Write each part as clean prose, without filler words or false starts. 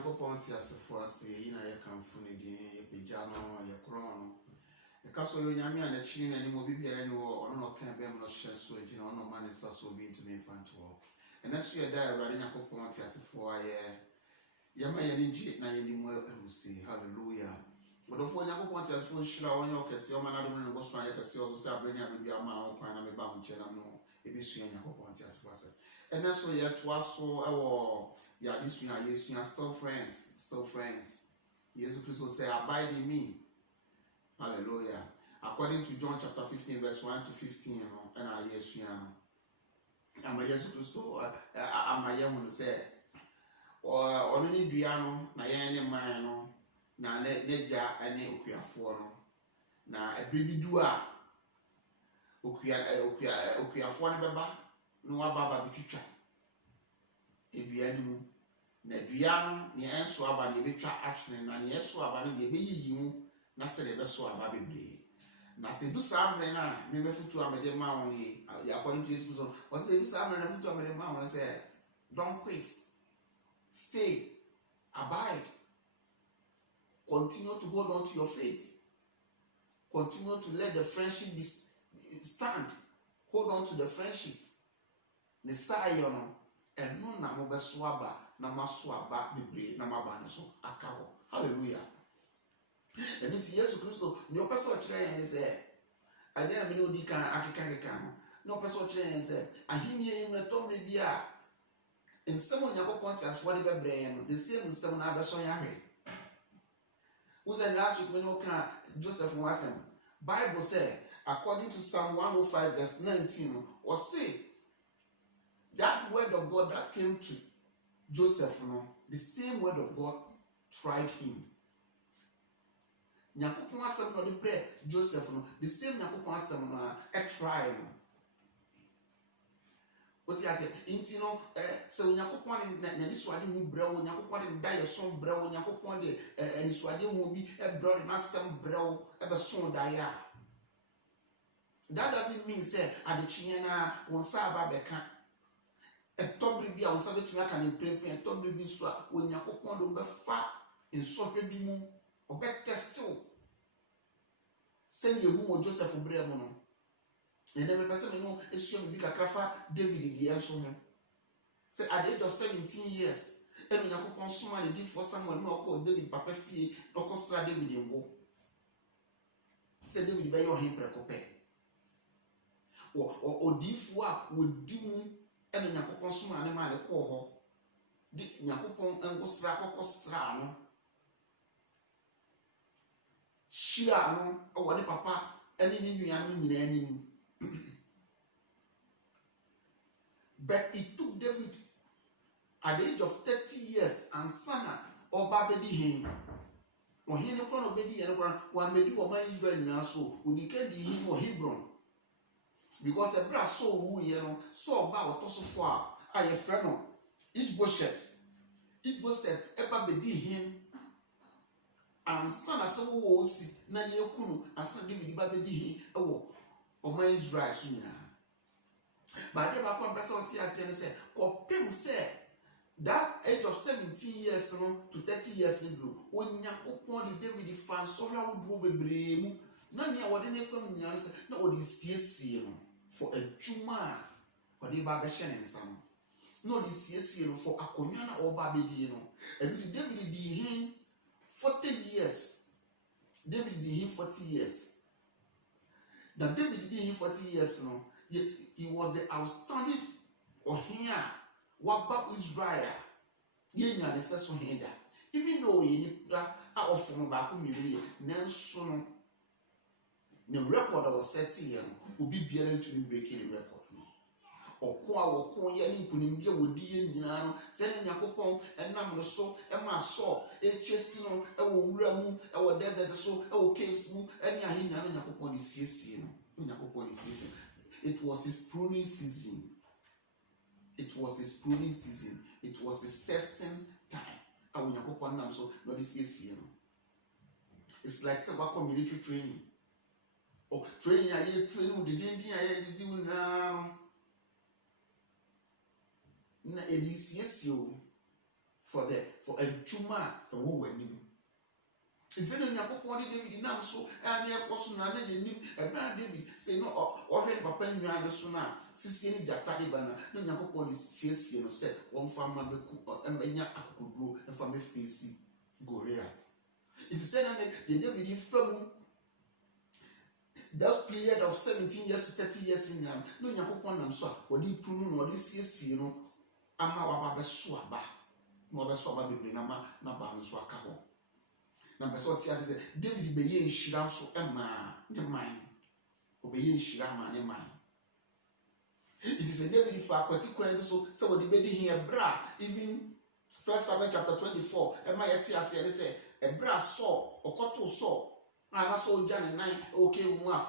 Nyankopɔn te asefo ase yi na yɛkamfo ne din yɛpagya no yɛkorɔn no yɛka so yɛ Onyame a n'akyiri n'anim obi biara ni wɔ ɔno na ɔka bɛm no hyɛ so agyina ɔno ma ne nsa so obi ntumi mfa nto hɔ ɛnɛ so yɛda Awurade Nyankopɔn te asefo a yɛma yɛne gye na yɛni mu arusi hallelujah wɔdɔfoɔ Nyankopɔn te asefo nhyira wɔnyɛ ɔkɛseɛ ɔma n'adom ne nkɔso ayɛ kɛseɛ ɔso sɛ abere ne abɛbi ama a wɔkwan na meba ho nkyɛn nam no ebisua Nyankopɔn te asefo ase ɛnɛ so yɛtoa so ɛwɔ yɛadesua still friends. Jesus Christ say, abide in me. Hallelujah. According to John chapter 15, verse 1 to 15, and I yes, and my Jesus Christ, I'm my young say, or only Diano, Nayane Mano, na Neja, and Okia for na a baby dua Okia for Baba, no Baba Bichucha. Eduanu na duano ne enso aba ne betwa action na ne enso aba ne beyiyi mu na se ne beso aba bebre na se du samre na me mefutu amede ma won ye according to Jesus what say du samre na futu amede ma won say don't quit, stay, abide, continue to hold on to your faith, continue to let the friendship stand, hold on to the friendship ne sayo no eno na mo beso aba na maso aba bebre na maba ne so aka ho hallelujah eno ti Yesu Kristo ni opeso kire yen se ade na me no di kan akeka no na opeso kire yen se ahimye yen to me bia ensem Onyankopɔn ti asfo de bebre yen no the same ensem na abeso ya hwe uza last week me no kan Joseph wasem Bible say according to Psalm 105 verse 19 or say that word of God that came to Joseph, the same word of God tried him. Nyankopɔn asɛm no de brɛ Joseph no, the same Nyankopɔn asɛm no a try no. What you say? Inti no, sɛ Onyankopɔn na ni suade hu brɛ wo, Nyankopɔn de da yɛ so brɛ wo, Nyankopɔn de ni suade hu bi brɛ wo na asɛm brɛ wo, ebe so da ya. That doesn't mean say adekye na won sa aba bɛka etobri bi a wosa betumi aka ne premprem etobri bi so a Onyankopɔn do befa nsɔhwɛ bi mu obetestill send yehu wo Joseph brɛ mu no ene me pese me no esua bi kakrafa David de enso ho say at the age of 17 years eno Onyankopɔn soma ne di for Samuel na ɔkɔ David papa fie ɔkɔ sra David ngo say David be yo hin prekope o odifu a wodi mu eno Nyankopɔn soma ne ma ne kɔ hɔ di Nyankopɔn ngo sra kokɔ sra no shira no o ne papa ene ni nua no nyina anim but it took David at the age of 30 years and sana oba bedi hin o hin ne kro no bedi ye ne kro wa bedi wo man Israel nyina so odika di hin wo Hebron because a bra so wu ye no so ba otosofo a ye frɛ no Ishbosheth eba bedi hin ansa na se wo osi na ye kunu ansa David ba bedi hin ewo o man Israel so nyina but they ba kon pesa oti ase ne se kopem se that age of 17 years no to 30 years ago Onyankopɔn de David fan so hwa woduro bebree mu na ne wode ne fam nyane se na wode siesie no for a juma wode ba be hye ne nsa no na wode siesie no for akonya na oba bedi no and David di hin 40 years David di hin 40 years now David di hin 40 years no he was the outstanding ohia waba Israel yenya ne seso henda even though he a ofo ba ko miru nanso no the record that was set here no obi biara ntumi break the record no okko ye ni nkunimdi a wodi ye nyina no se ne Yakopon enam no so ema so echesi no e wo wura mu e wo desert so e wo caves mu eni ahenya no Yakopon siesie no Yakopon siesie. It was his pruning season. It was his pruning season. It was his testing time. And when Yakopon nam so no this year, it's like some military training. Oh, training I training the didn't now. Na elisiesio for a juma the wo wani. It's in Yakopon David now so and the apostle and David say no or papa in the sooner, Sicily Jatalibana, no Yakopon is chase, said one farmer and Benya could grow and from a face Goliath. It is said that the David film that period of 17 years to 30 years in Yam, no Yakopon and so, or the prune or this year, Ama Waba Swaba, Mother Swaba Bibrinama, Naban Swakaho. Number so says David be ye shira so Emma, the mine, obey Shirama, the mine. It is a David for particular so the baby here, bra, even 1 Samuel chapter 24, Emma Yatia said, a bra saw or cotton saw. I saw Jan and 9, okay,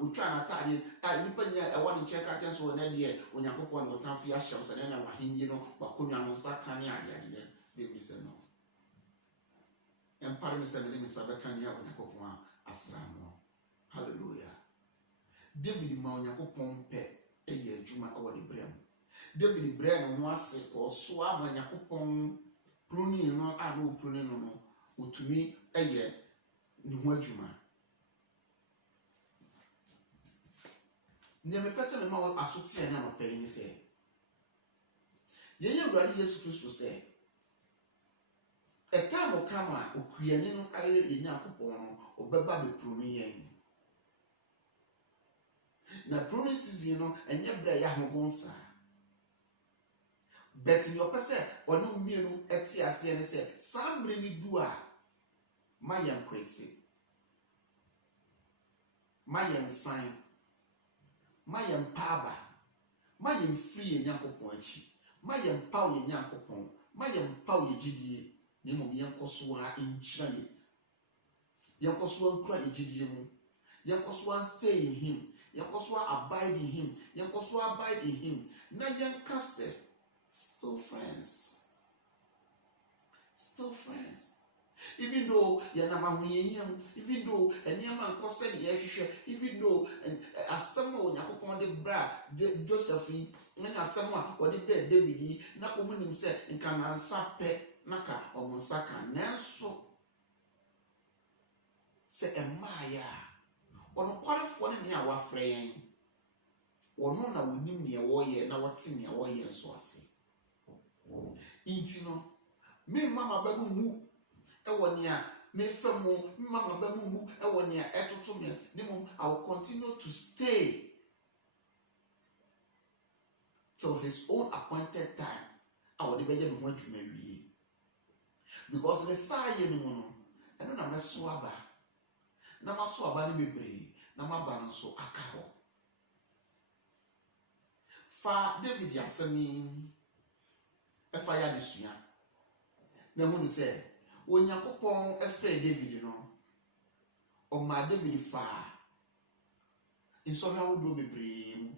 we try and attack it. I depend a one in check out so an idea when you put on your town for your shelves and then I him, but come on Sakania, David said no. And pardon me, Sabakania when you put one Aslamo. Hallelujah. David Maunakopon pet a year Juma over the Brem. David Brem was sick or swab when Yakopon pruning no, I know pruning no, to me a year Juma. Near a person among Asuti and paying say. Ye brother Jesus Christ will say. A time will come o Kuyanino aye in Yakupono or Baba be pruning. Na pruning season and yebra Yahogonsa. Bet in your person or no menu at Tiasi and say, Sam really do my young quetty. My young sign. My empaba, my free and yankoponchi, my empower yankopon, my empower giddy, name of Yankosua in China. Yankosua cry gidium, Yankosua stay in him, Yankosua abide in him, Yankosua abide in him. Na Yankase, still friends. Still friends. Even though Yanamahu, even though a Yaman Cosen, even though as someone Yakopon de Bra, Josephine, and as someone or the bread David, Nakomun himself in Kanan Sape, Naka or Monsaka, Nanso say a Maya, or no quarter for any our friend, or no, I will name me a warrior, now what's in your warrior, so I say. Intino, me, Mamma Babu. Ewania, me femo, Mamma Bamu, Ewania, Etotomia, Nimum, I will continue to stay till his own appointed time. I will be going to marry. Because Messiah, I don't know, Maswaba, Namaswaba, Nibi, Namabanso, Akaro. Fa David Yasami, a fire this year. Now, when he said, when Yakopon afraid David, or my David far. In some how would be brave.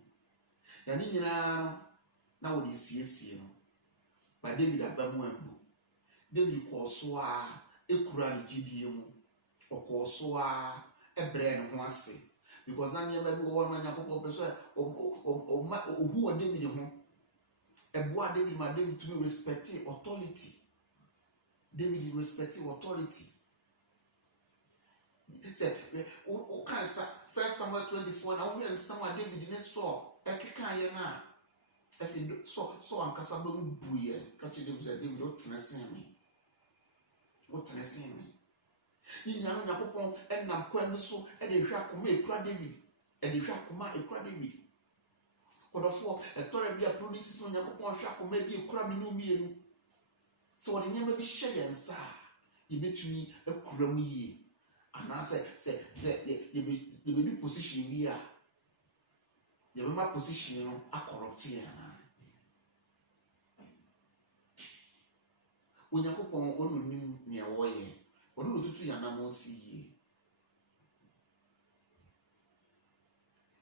Nanina now would see, by David Abamuambu. David Corsoa, a Kurani Gidium, or Corsoa, a brand once. Because now never be one man Yakopon, or who are David home. A boy David, my David to be respected authority. David respecting authority. Say, okay, 1 Samuel 24, now we and someone David in a saw, a kikayana. If you so I'm Casabon Buye, catching them said, David, what me? What me? You know, Yapopon, and Namquem so, and the Jacome, cry David, and the Jacoma, a cry David. Or the four, a Torabia produces on Yapopon, Jacome, be a crummy new meal. So the name may be shy and sir. You bet me a crummy. And I say, you be position here. You be my position, a corrupt here. When you go on only near warrior, or no to your name see.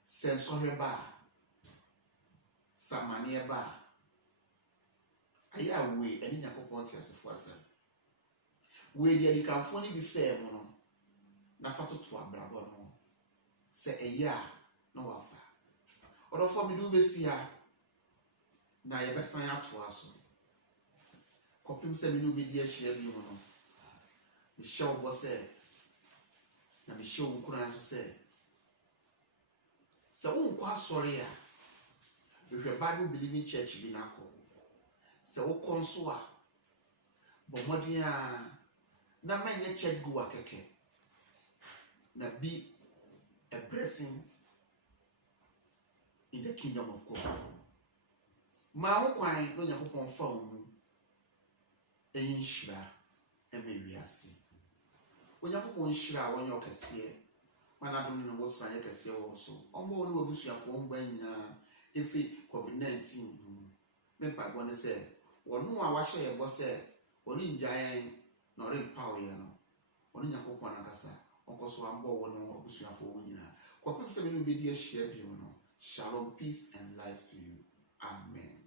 Sensory bar, Samania bar. I away and in your property as a person. Where the California be fair, mono. Nafato to a bravo, say a year, no offer. Or for me do be see her. Now you best sign out to us. kɔpem sɛ me ne wobɛdi ahyia bi mu no mehyɛ wo bɔ sɛ na mehyɛ wo nkuran so sɛ wonkɔ asɔre a hwehwɛ Bible Believing Church bi n'akɔ sɛ wokɔ nso a bɔ mmɔden a na manyɛ church goer kɛkɛ na be a blessing in the kingdom of God. Ma wo kwan no Nyankopɔn fa wo mu ɛyɛ nhyira ɛma wiase. Onyankopɔn nhyira wɔnyɛ ɔkɛseɛ mana dom no wosra yɛ kɛseɛ wɔ so. Ɔmo wo ne wabusuafoɔ mba nyinaa efi COVID-19 me mpaebɔ ne sɛ wɔno a wahyɛ yɛ bɔ sɛ wɔne ngyae na ɔrempa wo yɛ no wɔne Nyankopɔn ankasa ɔkɔ so ambɔ wo ne wabusuafoɔ wo nyinaa. Kɔpem sɛ me no bɛdi ahyia bi mu no. Shalom, peace and life to you. Amen.